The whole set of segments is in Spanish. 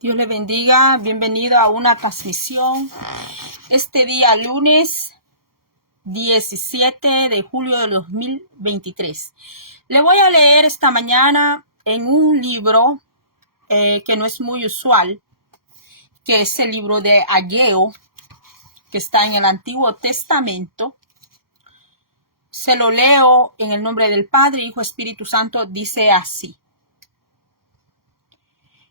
Dios le bendiga, bienvenido a una transmisión este día lunes 17 de julio de 2023. Le voy a leer esta mañana en un libro que no es muy usual, que es el libro de Ageo, que está en el Antiguo Testamento. Se lo leo en el nombre del Padre, Hijo, Espíritu Santo, dice así.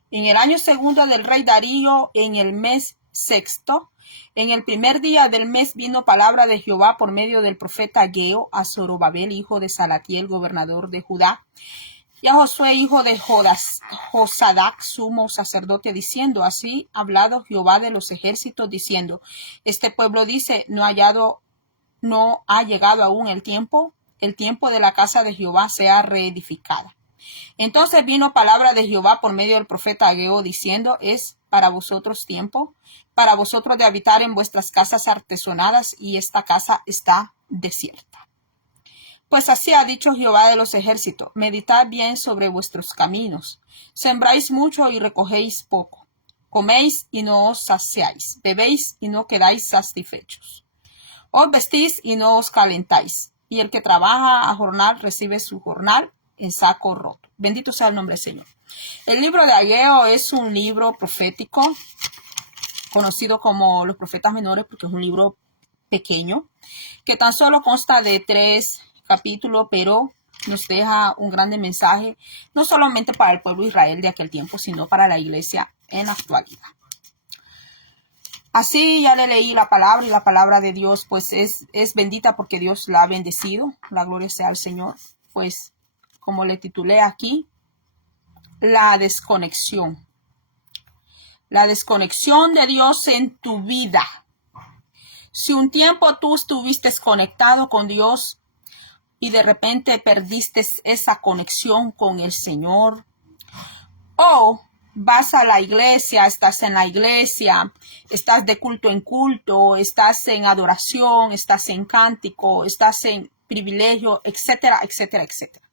En el año segundo del rey Darío, en el mes sexto, en el primer día del mes vino palabra de Jehová por medio del profeta Ageo a Zorobabel, hijo de Salatiel, gobernador de Judá, y a Josué, hijo de Josadac, sumo sacerdote, diciendo: así ha hablado Jehová de los ejércitos, diciendo: este pueblo dice, no ha llegado aún el tiempo de la casa de Jehová sea reedificada. Entonces vino palabra de Jehová por medio del profeta Ageo, diciendo: es para vosotros tiempo, para vosotros de habitar en vuestras casas artesonadas, y esta casa está desierta. Pues así ha dicho Jehová de los ejércitos: meditad bien sobre vuestros caminos. Sembráis mucho y recogéis poco. Coméis y no os saciáis. Bebéis y no quedáis satisfechos. Os vestís y no os calentáis. Y el que trabaja a jornal recibe su jornal en saco roto. Bendito sea el nombre del Señor. El libro de Ageo es un libro profético, conocido como los profetas menores, porque es un libro pequeño, que tan solo consta de 3 capítulos, pero nos deja un grande mensaje, no solamente para el pueblo de Israel de aquel tiempo, sino para la iglesia en la actualidad. Así ya le leí la palabra, y la palabra de Dios pues es bendita porque Dios la ha bendecido. La gloria sea al Señor. Pues como le titulé aquí, la desconexión. La desconexión de Dios en tu vida. Si un tiempo tú estuviste conectado con Dios y de repente perdiste esa conexión con el Señor, o vas a la iglesia, estás en la iglesia, estás de culto en culto, estás en adoración, estás en cántico, estás en privilegio, etcétera, etcétera, etcétera.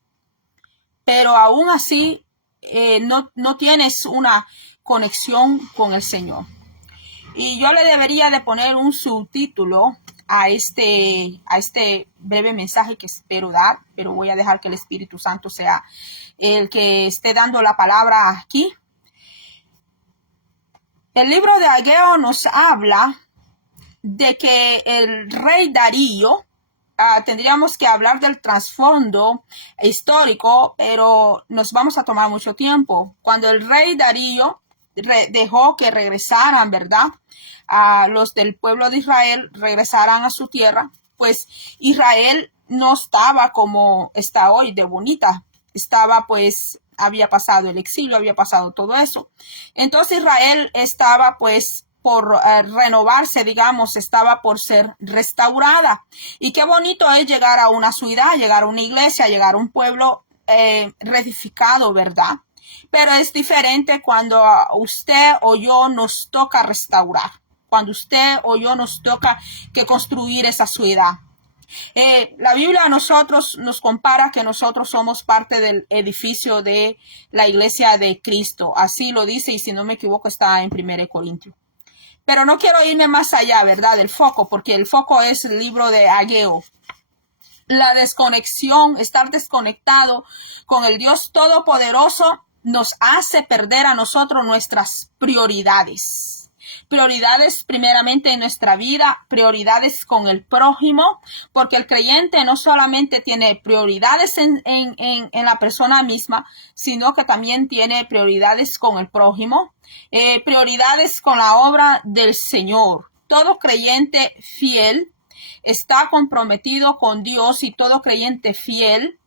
Pero aún así no tienes una conexión con el Señor. Y yo le debería de poner un subtítulo a este breve mensaje que espero dar, pero voy a dejar que el Espíritu Santo sea el que esté dando la palabra aquí. El libro de Ageo nos habla de que el rey Darío, tendríamos que hablar del trasfondo histórico, pero nos vamos a tomar mucho tiempo. Cuando el rey Darío dejó que regresaran, ¿verdad?, a los del pueblo de Israel, regresaran a su tierra, pues Israel no estaba como está hoy, de bonita. Estaba pues, había pasado el exilio, había pasado todo eso. Entonces Israel estaba pues por renovarse, digamos, estaba por ser restaurada. Y qué bonito es llegar a una ciudad, llegar a una iglesia, llegar a un pueblo reedificado, ¿verdad? Pero es diferente cuando usted o yo nos toca restaurar, cuando usted o yo nos toca que construir esa ciudad. La Biblia a nosotros nos compara que nosotros somos parte del edificio de la iglesia de Cristo. Así lo dice, y si no me equivoco está en 1 Corintios. Pero no quiero irme más allá, ¿verdad?, del foco, porque el foco es el libro de Ageo. La desconexión, estar desconectado con el Dios Todopoderoso, nos hace perder a nosotros nuestras prioridades. Prioridades primeramente en nuestra vida, prioridades con el prójimo, porque el creyente no solamente tiene prioridades en la persona misma, sino que también tiene prioridades con el prójimo, prioridades con la obra del Señor. Todo creyente fiel está comprometido con Dios, y todo creyente fiel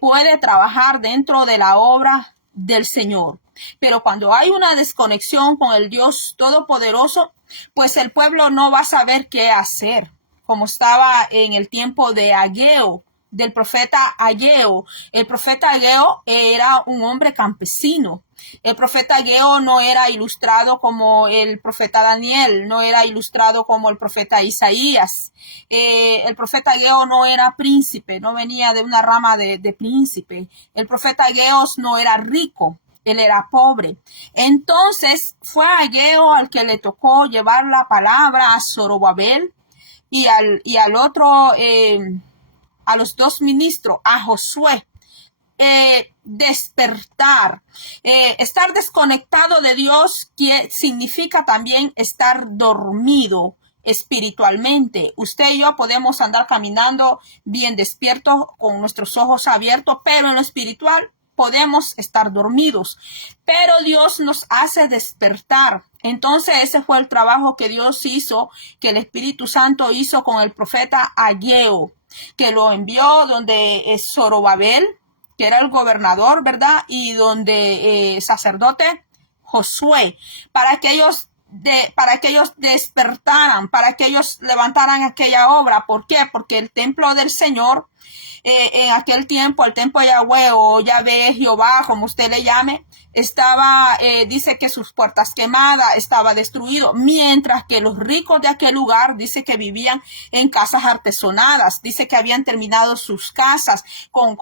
puede trabajar dentro de la obra del Señor. Pero cuando hay una desconexión con el Dios Todopoderoso, pues el pueblo no va a saber qué hacer, como estaba en el tiempo de Ageo, del profeta Ageo. El profeta Ageo era un hombre campesino. El profeta Ageo no era ilustrado como el profeta Daniel, no era ilustrado como el profeta Isaías. El profeta Ageo no era príncipe, no venía de una rama de príncipe. El profeta Ageo no era rico. Él era pobre. Entonces fue Ageo al que le tocó llevar la palabra a Zorobabel y al otro, a los dos ministros, a Josué. Despertar. Estar desconectado de Dios significa también estar dormido espiritualmente. Usted y yo podemos andar caminando bien despiertos con nuestros ojos abiertos, pero en lo espiritual podemos estar dormidos. Pero Dios nos hace despertar. Entonces ese fue el trabajo que Dios hizo, que el Espíritu Santo hizo con el profeta Ageo, que lo envió donde es Zorobabel, que era el gobernador, ¿verdad? Y donde sacerdote Josué, para que ellos despertaran, para que ellos levantaran aquella obra. ¿Por qué? Porque el templo del Señor, en aquel tiempo, el templo de Yahweh o Yahvé, Jehová, como usted le llame, estaba, dice que sus puertas quemadas, estaba destruido, mientras que los ricos de aquel lugar, dice que vivían en casas artesonadas, dice que habían terminado sus casas con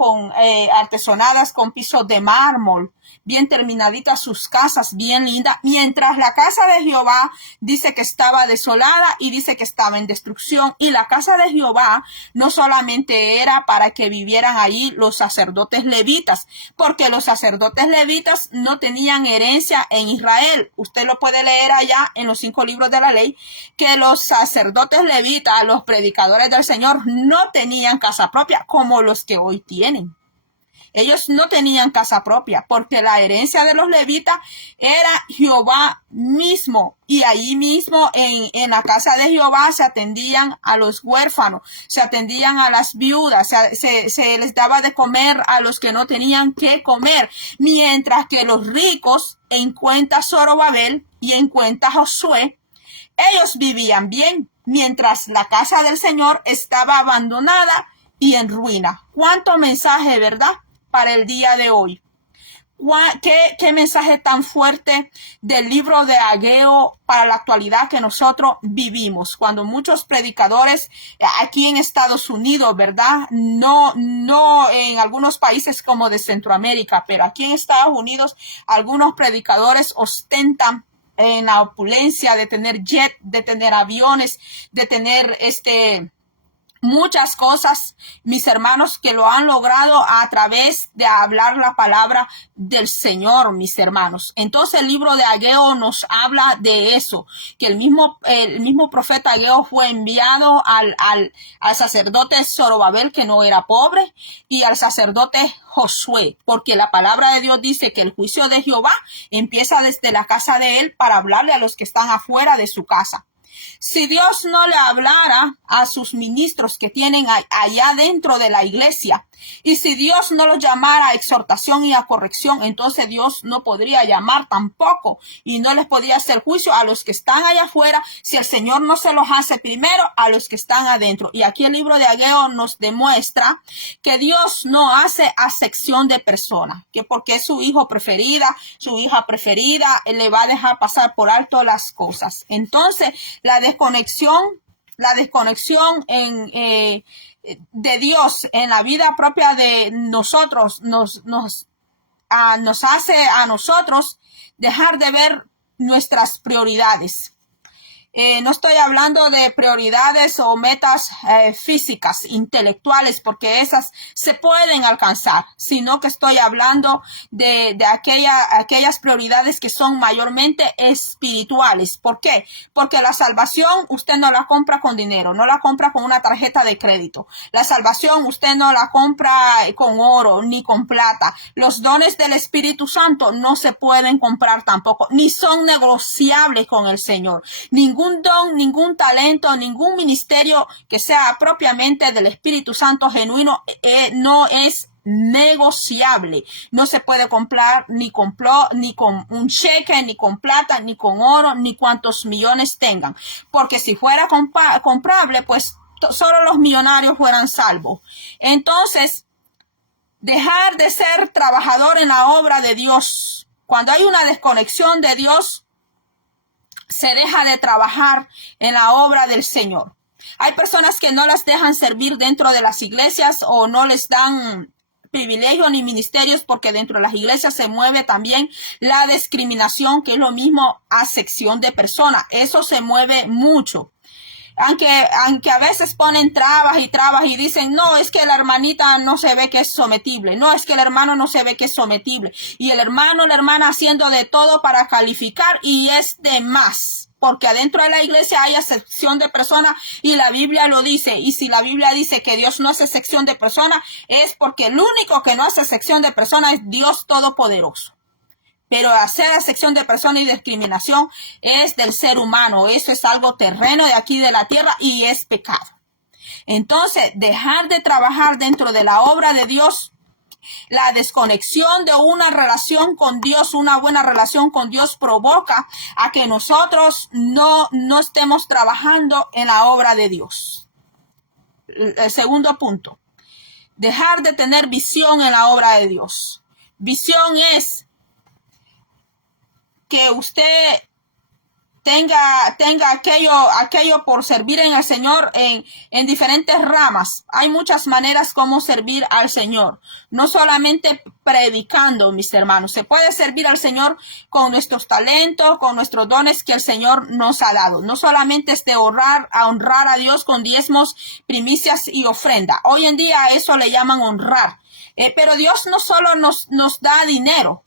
artesonadas con pisos de mármol, bien terminaditas sus casas, bien lindas, mientras la casa de Jehová dice que estaba desolada y dice que estaba en destrucción. Y la casa de Jehová no solamente era para que vivieran ahí los sacerdotes levitas, porque los sacerdotes levitas no tenían herencia en Israel. Usted lo puede leer allá en los 5 libros de la ley, que los sacerdotes levitas, los predicadores del Señor, no tenían casa propia como los que hoy tienen. Ellos no tenían casa propia porque la herencia de los levitas era Jehová mismo. Y ahí mismo en la casa de Jehová se atendían a los huérfanos, se atendían a las viudas, se les daba de comer a los que no tenían que comer. Mientras que los ricos, en cuenta Zorobabel y en cuenta Josué, ellos vivían bien, mientras la casa del Señor estaba abandonada y en ruina. ¿Cuánto mensaje, verdad? Para el día de hoy. ¿Qué mensaje tan fuerte del libro de Ageo para la actualidad que nosotros vivimos? Cuando muchos predicadores aquí en Estados Unidos, ¿verdad? No en algunos países como de Centroamérica, pero aquí en Estados Unidos algunos predicadores ostentan en la opulencia de tener jet, de tener aviones, de tener muchas cosas, mis hermanos, que lo han logrado a través de hablar la palabra del Señor, mis hermanos. Entonces el libro de Ageo nos habla de eso, que el mismo profeta Ageo fue enviado al sacerdote Zorobabel, que no era pobre, y al sacerdote Josué, porque la palabra de Dios dice que el juicio de Jehová empieza desde la casa de él para hablarle a los que están afuera de su casa. Si Dios no le hablara a sus ministros que tienen allá dentro de la iglesia, y si Dios no los llamara a exhortación y a corrección, entonces Dios no podría llamar tampoco y no les podría hacer juicio a los que están allá afuera si el Señor no se los hace primero a los que están adentro. Y aquí el libro de Ageo nos demuestra que Dios no hace acepción de persona, que porque es su hijo preferida, su hija preferida, él le va a dejar pasar por alto las cosas. Entonces, la desconexión de Dios en la vida propia de nosotros nos hace a nosotros dejar de ver nuestras prioridades. No estoy hablando de prioridades o metas físicas, intelectuales, porque esas se pueden alcanzar, sino que estoy hablando de aquellas prioridades que son mayormente espirituales. ¿Por qué? Porque la salvación usted no la compra con dinero, no la compra con una tarjeta de crédito. La salvación usted no la compra con oro ni con plata. Los dones del Espíritu Santo no se pueden comprar tampoco, ni son negociables con el Señor. Ningún don, ningún talento, ningún ministerio que sea propiamente del Espíritu Santo genuino no es negociable. No se puede comprar ni con un cheque, ni con plata, ni con oro, ni cuantos millones tengan. Porque si fuera comprable, pues solo los millonarios fueran salvos. Entonces, dejar de ser trabajador en la obra de Dios. Cuando hay una desconexión de Dios, se deja de trabajar en la obra del Señor. Hay personas que no las dejan servir dentro de las iglesias o no les dan privilegios ni ministerios, porque dentro de las iglesias se mueve también la discriminación, que es lo mismo acepción de personas. Eso se mueve mucho. Aunque a veces ponen trabas y dicen, no, es que la hermanita no se ve que es sometible, no, es que el hermano no se ve que es sometible, y el hermano, la hermana haciendo de todo para calificar, y es de más, porque adentro de la iglesia hay acepción de personas, y la Biblia lo dice, y si la Biblia dice que Dios no hace acepción de personas, es porque el único que no hace acepción de personas es Dios Todopoderoso. Pero hacer acepción de persona y discriminación es del ser humano. Eso es algo terreno de aquí de la tierra y es pecado. Entonces, dejar de trabajar dentro de la obra de Dios, la desconexión de una relación con Dios, una buena relación con Dios, provoca a que nosotros no estemos trabajando en la obra de Dios. El segundo punto, dejar de tener visión en la obra de Dios. Visión es que usted tenga aquello por servir en el Señor en diferentes ramas. Hay muchas maneras como servir al Señor. No solamente predicando, mis hermanos. Se puede servir al Señor con nuestros talentos, con nuestros dones que el Señor nos ha dado. No solamente es de honrar a Dios con diezmos, primicias y ofrenda. Hoy en día a eso le llaman honrar. Pero Dios no solo nos da dinero,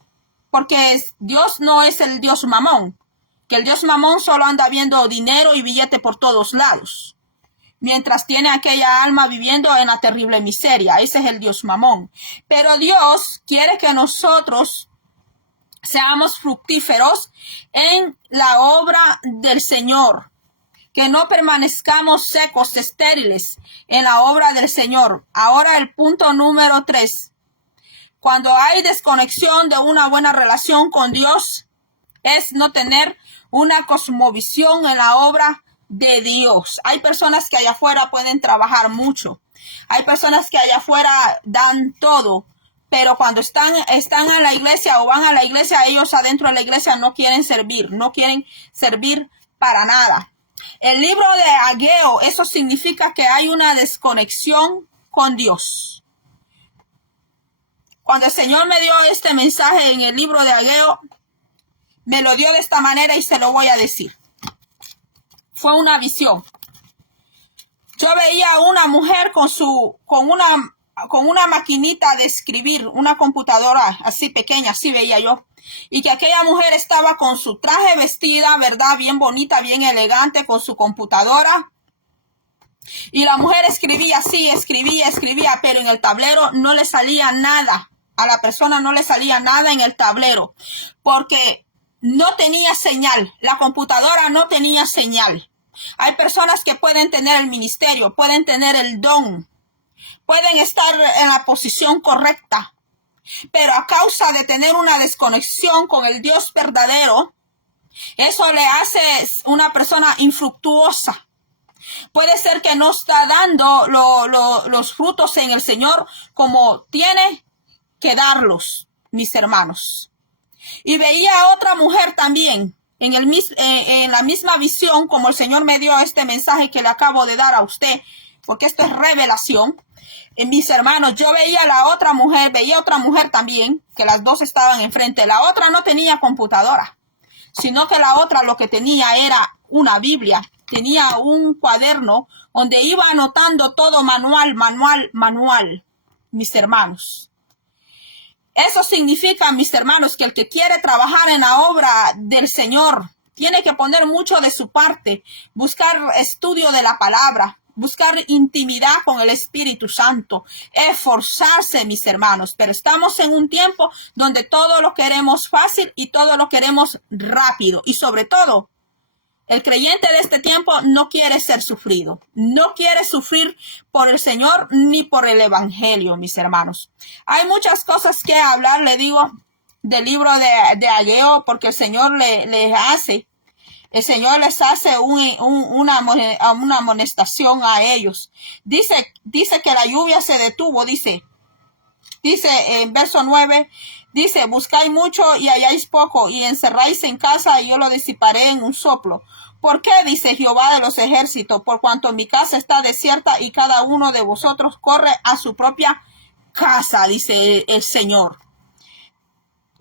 porque Dios no es el Dios mamón, que el Dios mamón solo anda viendo dinero y billete por todos lados, mientras tiene aquella alma viviendo en la terrible miseria. Ese es el Dios mamón. Pero Dios quiere que nosotros seamos fructíferos en la obra del Señor, que no permanezcamos secos, estériles en la obra del Señor. Ahora el punto número 3. Cuando hay desconexión de una buena relación con Dios, es no tener una cosmovisión en la obra de Dios. Hay personas que allá afuera pueden trabajar mucho. Hay personas que allá afuera dan todo, pero cuando están en la iglesia o van a la iglesia, ellos adentro de la iglesia no quieren servir para nada. El libro de Ageo, eso significa que hay una desconexión con Dios. Cuando el Señor me dio este mensaje en el libro de Ageo, me lo dio de esta manera y se lo voy a decir. Fue una visión. Yo veía a una mujer con una maquinita de escribir, una computadora así pequeña, así veía yo. Y que aquella mujer estaba con su traje vestida, ¿verdad? Bien bonita, bien elegante, con su computadora. Y la mujer escribía así, escribía, pero en el tablero no le salía nada. A la persona no le salía nada en el tablero, porque no tenía señal. La computadora no tenía señal. Hay personas que pueden tener el ministerio, pueden tener el don, pueden estar en la posición correcta, pero a causa de tener una desconexión con el Dios verdadero, eso le hace una persona infructuosa. Puede ser que no está dando los frutos en el Señor como tiene que darlos, mis hermanos. Y veía a otra mujer también en la misma visión, como el Señor me dio este mensaje que le acabo de dar a usted, porque esto es revelación. Mis hermanos, yo veía otra mujer también, que las dos estaban enfrente. La otra no tenía computadora, sino que la otra lo que tenía era una Biblia. Tenía un cuaderno donde iba anotando todo manual, mis hermanos. Eso significa, mis hermanos, que el que quiere trabajar en la obra del Señor tiene que poner mucho de su parte, buscar estudio de la palabra, buscar intimidad con el Espíritu Santo, esforzarse, mis hermanos. Pero estamos en un tiempo donde todo lo queremos fácil y todo lo queremos rápido. Y sobre todo, el creyente de este tiempo no quiere ser sufrido. No quiere sufrir por el Señor ni por el Evangelio, mis hermanos. Hay muchas cosas que hablar, le digo, del libro de Ageo, porque el Señor les hace una amonestación a ellos. Dice que la lluvia se detuvo, dice en verso 9, dice, buscáis mucho y halláis poco, y encerráis en casa y yo lo disiparé en un soplo. ¿Por qué? Dice Jehová de los ejércitos, por cuanto mi casa está desierta y cada uno de vosotros corre a su propia casa, dice el Señor.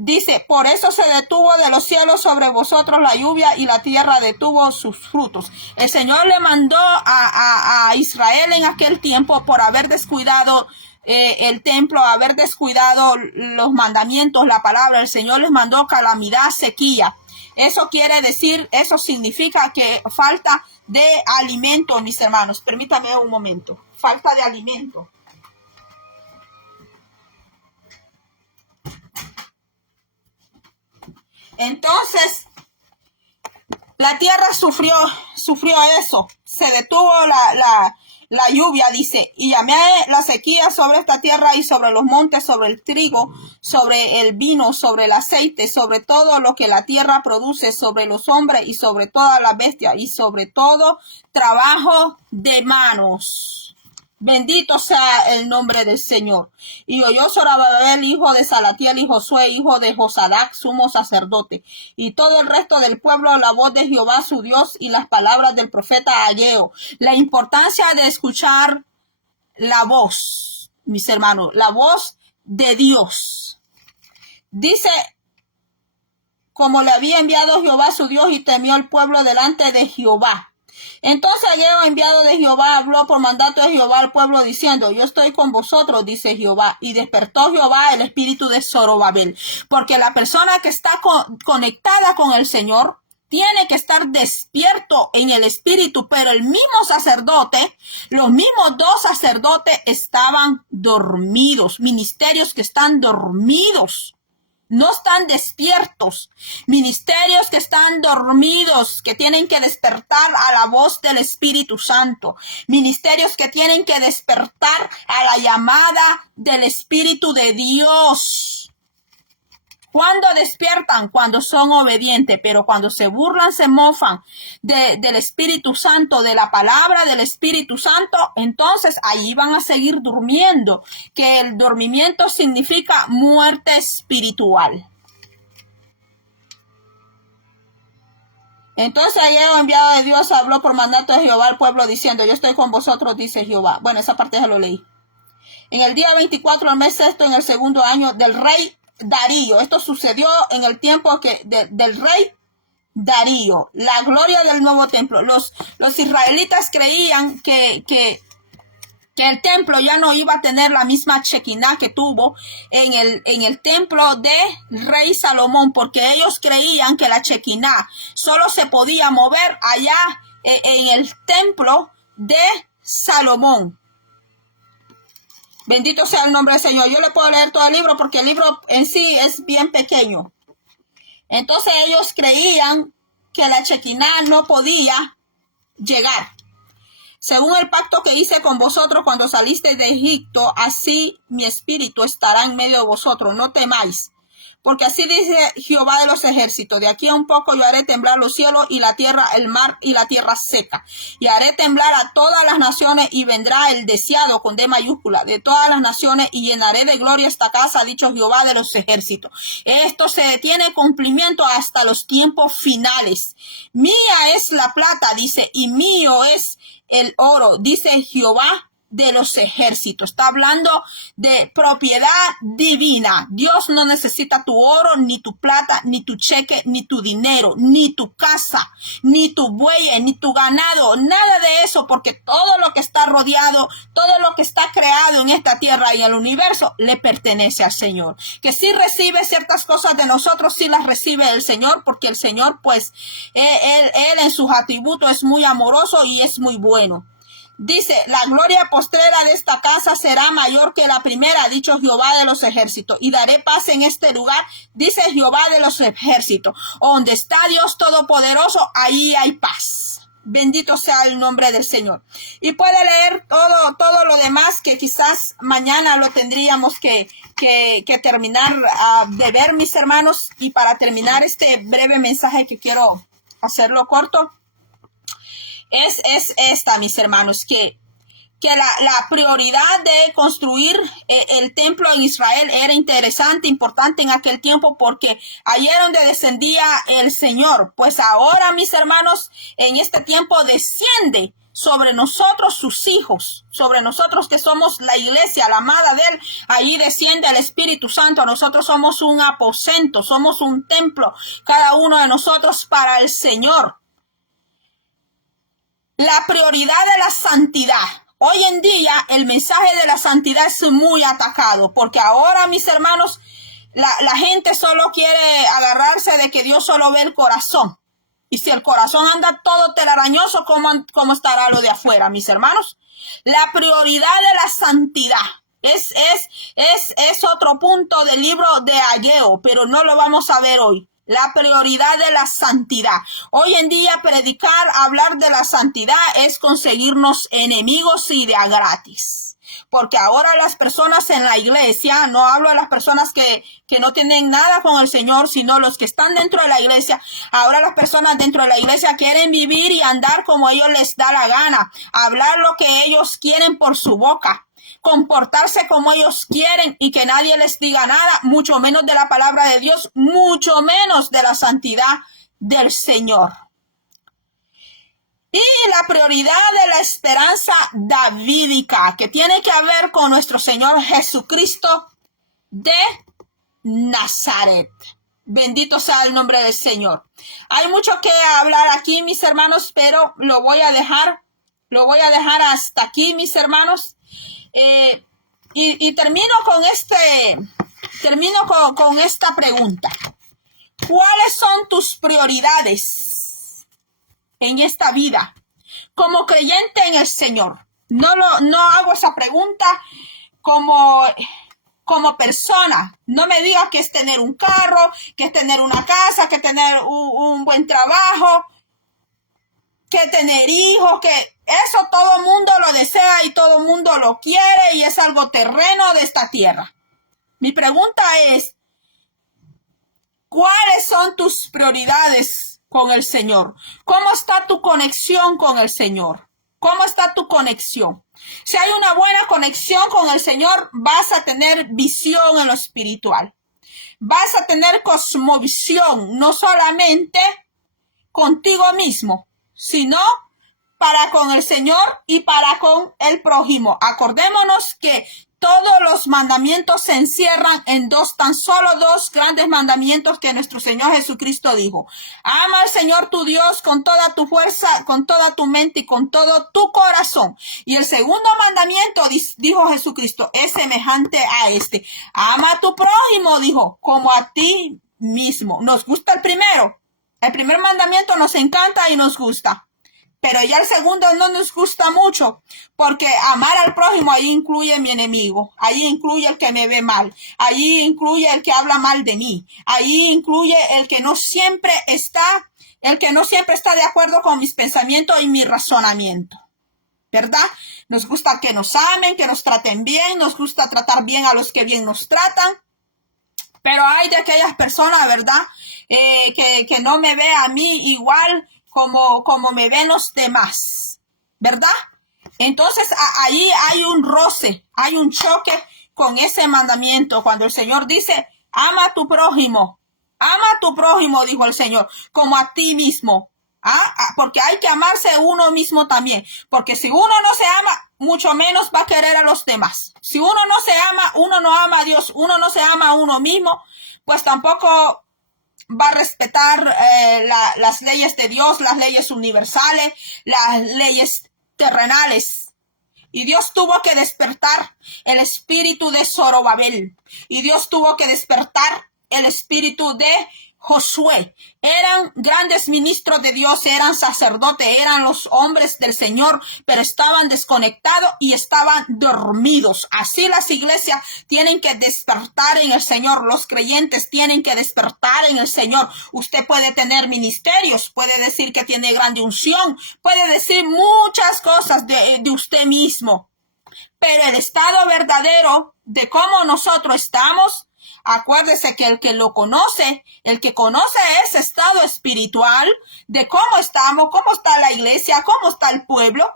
Dice, por eso se detuvo de los cielos sobre vosotros la lluvia y la tierra detuvo sus frutos. El Señor le mandó a Israel en aquel tiempo por haber descuidado el templo, haber descuidado los mandamientos, la palabra. El Señor les mandó calamidad, sequía. Eso quiere decir, eso significa que falta de alimento, mis hermanos. Permítame un momento. Falta de alimento. Entonces, la tierra sufrió eso. Se detuvo la lluvia, dice, y llamé la sequía sobre esta tierra y sobre los montes, sobre el trigo, sobre el vino, sobre el aceite, sobre todo lo que la tierra produce, sobre los hombres y sobre todas las bestias y sobre todo trabajo de manos. Bendito sea el nombre del Señor. Y oyó Zorobabel, hijo de Salatiel, y Josué, hijo de Josadac, sumo sacerdote, y todo el resto del pueblo, la voz de Jehová su Dios y las palabras del profeta Ageo. La importancia de escuchar la voz, mis hermanos, la voz de Dios. Dice, como le había enviado Jehová su Dios, y temió el pueblo delante de Jehová. Entonces Ageo, enviado de Jehová, habló por mandato de Jehová al pueblo diciendo, yo estoy con vosotros, dice Jehová. Y despertó Jehová el espíritu de Zorobabel, porque la persona que está conectada con el Señor tiene que estar despierto en el espíritu, pero el mismo sacerdote, los mismos dos sacerdotes estaban dormidos, ministerios que están dormidos. No están despiertos, ministerios que están dormidos, que tienen que despertar a la voz del Espíritu Santo, ministerios que tienen que despertar a la llamada del Espíritu de Dios. ¿Cuándo despiertan? Cuando son obedientes, pero cuando se burlan, se mofan del Espíritu Santo, de la palabra del Espíritu Santo, entonces ahí van a seguir durmiendo, que el dormimiento significa muerte espiritual. Entonces Ageo, enviado de Dios, habló por mandato de Jehová al pueblo diciendo, yo estoy con vosotros, dice Jehová. Bueno, esa parte ya lo leí. En el día 24 del mes sexto, en el segundo año del rey Darío. Esto sucedió en el tiempo del rey Darío. La gloria del nuevo templo. Los israelitas creían que el templo ya no iba a tener la misma Shekinah que tuvo en el templo de rey Salomón, porque ellos creían que la Shekinah solo se podía mover allá en el templo de Salomón. Bendito sea el nombre del Señor. Yo le puedo leer todo el libro porque el libro en sí es bien pequeño. Entonces ellos creían que la Shekinah no podía llegar. Según el pacto que hice con vosotros cuando salisteis de Egipto, así mi espíritu estará en medio de vosotros. No temáis. Porque así dice Jehová de los ejércitos, de aquí a un poco yo haré temblar los cielos y la tierra, el mar y la tierra seca. Y haré temblar a todas las naciones y vendrá el deseado con D mayúscula de todas las naciones y llenaré de gloria esta casa, ha dicho Jehová de los ejércitos. Esto se detiene cumplimiento hasta los tiempos finales. Mía es la plata, dice, y mío es el oro, dice Jehová de los ejércitos. Está hablando de propiedad divina. Dios no necesita tu oro, ni tu plata, ni tu cheque, ni tu dinero, ni tu casa, ni tu buey, ni tu ganado, nada de eso, porque todo lo que está rodeado, todo lo que está creado en esta tierra y en el universo, le pertenece al Señor. Que sí recibe ciertas cosas de nosotros, sí las recibe el Señor, porque el Señor, pues, él en sus atributos es muy amoroso y es muy bueno. Dice, la gloria postrera de esta casa será mayor que la primera, ha dicho Jehová de los ejércitos, y daré paz en este lugar, dice Jehová de los ejércitos. Donde está Dios Todopoderoso, ahí hay paz. Bendito sea el nombre del Señor. Y puede leer todo lo demás que quizás mañana lo tendríamos que terminar de ver, mis hermanos. Y para terminar este breve mensaje que quiero hacerlo corto, es esta, mis hermanos, que la prioridad de construir el templo en Israel era interesante, importante en aquel tiempo, porque allí era donde descendía el Señor. Pues ahora, mis hermanos, en este tiempo desciende sobre nosotros sus hijos, sobre nosotros que somos la iglesia, la amada de Él. Allí desciende el Espíritu Santo. Nosotros somos un aposento, somos un templo, cada uno de nosotros para el Señor. La prioridad de la santidad. Hoy en día el mensaje de la santidad es muy atacado, porque ahora, mis hermanos, la gente solo quiere agarrarse de que Dios solo ve el corazón. Y si el corazón anda todo telarañoso, ¿cómo estará lo de afuera, mis hermanos? La prioridad de la santidad es otro punto del libro de Ageo, pero no lo vamos a ver hoy. La prioridad de la santidad. Hoy en día predicar, hablar de la santidad es conseguirnos enemigos y de a gratis. Porque ahora las personas en la iglesia, no hablo de las personas que no tienen nada con el Señor, sino los que están dentro de la iglesia. Ahora las personas dentro de la iglesia quieren vivir y andar como a ellos les da la gana, hablar lo que ellos quieren por su boca, comportarse como ellos quieren y que nadie les diga nada, mucho menos de la palabra de Dios, mucho menos de la santidad del Señor. Y la prioridad de la esperanza davídica, que tiene que ver con nuestro Señor Jesucristo de Nazaret. Bendito sea el nombre del Señor. Hay mucho que hablar aquí, mis hermanos, pero lo voy a dejar hasta aquí, mis hermanos. Y termino con esta pregunta. ¿Cuáles son tus prioridades en esta vida como creyente en el Señor? No hago esa pregunta como persona. No me digas que es tener un carro, que es tener una casa, que tener un buen trabajo, que tener hijos, que eso todo el mundo lo desea y todo el mundo lo quiere y es algo terreno de esta tierra. Mi pregunta es, ¿cuáles son tus prioridades con el Señor? ¿Cómo está tu conexión con el Señor? ¿Cómo está tu conexión? Si hay una buena conexión con el Señor, vas a tener visión en lo espiritual. Vas a tener cosmovisión, no solamente contigo mismo, sino para con el Señor y para con el prójimo. Acordémonos que todos los mandamientos se encierran en tan solo dos grandes mandamientos que nuestro Señor Jesucristo dijo. Ama al Señor tu Dios con toda tu fuerza, con toda tu mente y con todo tu corazón. Y el segundo mandamiento, dijo Jesucristo, es semejante a este. Ama a tu prójimo, dijo, como a ti mismo. Nos gusta el primero. El primer mandamiento nos encanta y nos gusta. Pero ya el segundo no nos gusta mucho, porque amar al prójimo ahí incluye mi enemigo, ahí incluye el que me ve mal, ahí incluye el que habla mal de mí, ahí incluye el que no siempre está de acuerdo con mis pensamientos y mi razonamiento, ¿verdad? Nos gusta que nos amen, que nos traten bien, nos gusta tratar bien a los que bien nos tratan, pero hay de aquellas personas, ¿verdad? Que no me ve a mí igual como me ven los demás, ¿verdad? Entonces ahí hay un roce, hay un choque con ese mandamiento, cuando el Señor dice, ama a tu prójimo, dijo el Señor, como a ti mismo, porque hay que amarse uno mismo también, porque si uno no se ama, mucho menos va a querer a los demás. Si uno no se ama, uno no ama a Dios, uno no se ama a uno mismo, pues tampoco va a respetar las leyes de Dios, las leyes universales, las leyes terrenales. Y Dios tuvo que despertar el espíritu de Zorobabel. Y Dios tuvo que despertar el espíritu de Josué. Eran grandes ministros de Dios, eran sacerdotes, eran los hombres del Señor, pero estaban desconectados y estaban dormidos. Así las iglesias tienen que despertar en el Señor, los creyentes tienen que despertar en el Señor. Usted puede tener ministerios, puede decir que tiene grande unción, puede decir muchas cosas de usted mismo, pero el estado verdadero de cómo nosotros estamos, acuérdese que el que conoce ese estado espiritual de cómo estamos, cómo está la iglesia, cómo está el pueblo,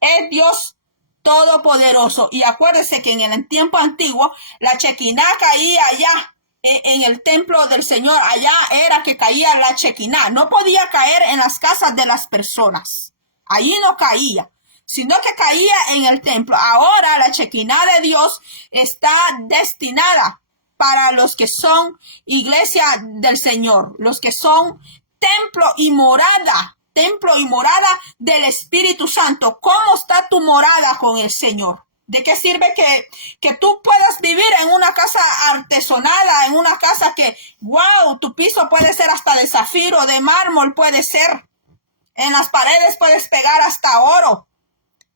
es Dios Todopoderoso. Y acuérdese que en el tiempo antiguo la Chequiná caía allá en el templo del Señor, allá era que caía la Chequiná, no podía caer en las casas de las personas. Allí no caía, sino que caía en el templo. Ahora la Shekinah de Dios está destinada para los que son iglesia del Señor, los que son templo y morada del Espíritu Santo. ¿Cómo está tu morada con el Señor? ¿De qué sirve que tú puedas vivir en una casa artesonada, en una casa que, wow, tu piso puede ser hasta de zafiro, de mármol puede ser, en las paredes puedes pegar hasta oro,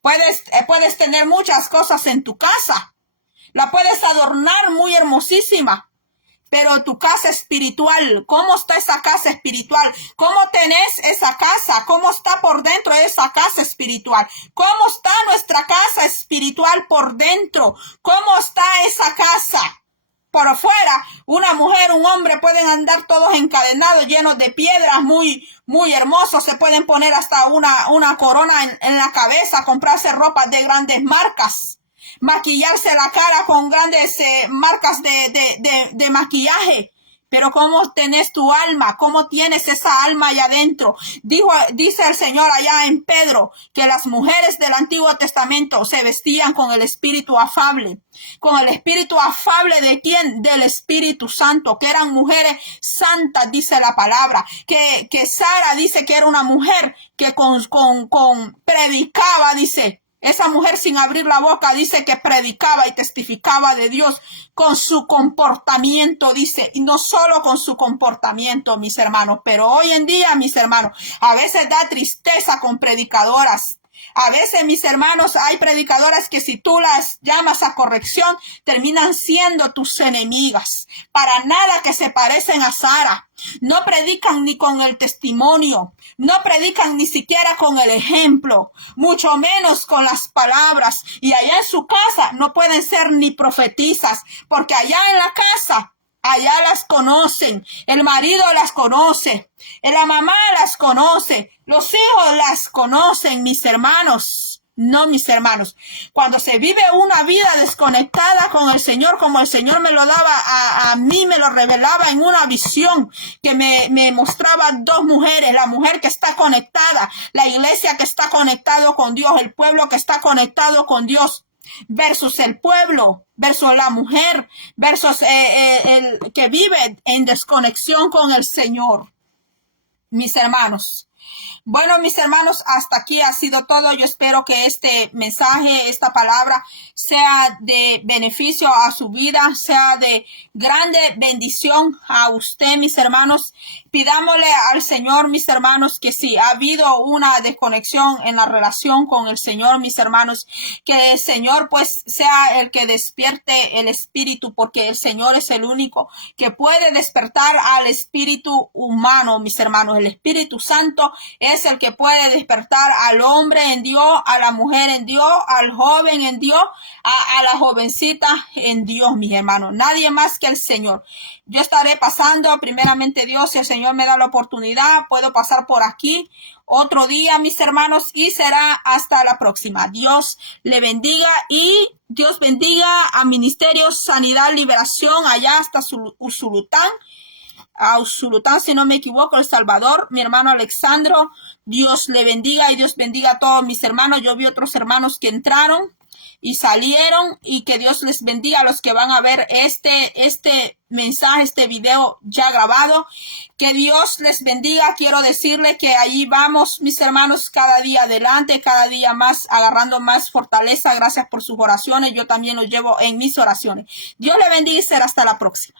puedes tener muchas cosas en tu casa, la puedes adornar muy hermosísima, pero tu casa espiritual, ¿cómo está esa casa espiritual? ¿Cómo tenés esa casa? ¿Cómo está por dentro esa casa espiritual? ¿Cómo está nuestra casa espiritual por dentro? ¿Cómo está esa casa? Por fuera, una mujer, un hombre pueden andar todos encadenados, llenos de piedras, muy hermosos. Se pueden poner hasta una corona en la cabeza, comprarse ropa de grandes marcas, maquillarse la cara con grandes marcas de maquillaje. Pero ¿cómo tenés tu alma? ¿Cómo tienes esa alma allá adentro? Dice el Señor allá en Pedro que las mujeres del Antiguo Testamento se vestían con el espíritu afable. ¿Con el espíritu afable de quién? Del Espíritu Santo, que eran mujeres santas, dice la palabra. Que Sara dice que era una mujer que predicaba, dice. Esa mujer sin abrir la boca dice que predicaba y testificaba de Dios con su comportamiento, dice, y no solo con su comportamiento, mis hermanos, pero hoy en día, mis hermanos, a veces da tristeza con predicadoras. A veces, mis hermanos, hay predicadoras que si tú las llamas a corrección, terminan siendo tus enemigas. Para nada que se parecen a Sara. No predican ni con el testimonio. No predican ni siquiera con el ejemplo. Mucho menos con las palabras. Y allá en su casa no pueden ser ni profetizas. Porque allá en la casa, allá las conocen, el marido las conoce, la mamá las conoce, los hijos las conocen, mis hermanos. No, mis hermanos, cuando se vive una vida desconectada con el Señor, como el Señor me lo daba a mí, me lo revelaba en una visión que me mostraba dos mujeres, la mujer que está conectada, la iglesia que está conectado con Dios, el pueblo que está conectado con Dios, versus el pueblo, versus la mujer, versus el que vive en desconexión con el Señor. Mis hermanos. Bueno, mis hermanos, hasta aquí ha sido todo. Yo espero que este mensaje, esta palabra, sea de beneficio a su vida, sea de grande bendición a usted, mis hermanos. Pidámosle al Señor, mis hermanos, que si ha habido una desconexión en la relación con el Señor, mis hermanos, que el Señor pues sea el que despierte el espíritu, porque el Señor es el único que puede despertar al espíritu humano, mis hermanos. El Espíritu Santo es el que puede despertar al hombre en Dios, a la mujer en Dios, al joven en Dios, a la jovencita en Dios, mis hermanos. Nadie más que el Señor. Yo estaré pasando, primeramente Dios, si el Señor me da la oportunidad, puedo pasar por aquí otro día, mis hermanos, y será hasta la próxima. Dios le bendiga y Dios bendiga a Ministerio Sanidad Liberación allá hasta Usulután. A Usulután, si no me equivoco, El Salvador, mi hermano Alexandro. Dios le bendiga y Dios bendiga a todos mis hermanos. Yo vi otros hermanos que entraron y salieron, y que Dios les bendiga a los que van a ver este mensaje, este video ya grabado. Que Dios les bendiga. Quiero decirle que allí vamos, mis hermanos, cada día adelante, cada día más, agarrando más fortaleza. Gracias por sus oraciones. Yo también los llevo en mis oraciones. Dios le bendiga y será hasta la próxima.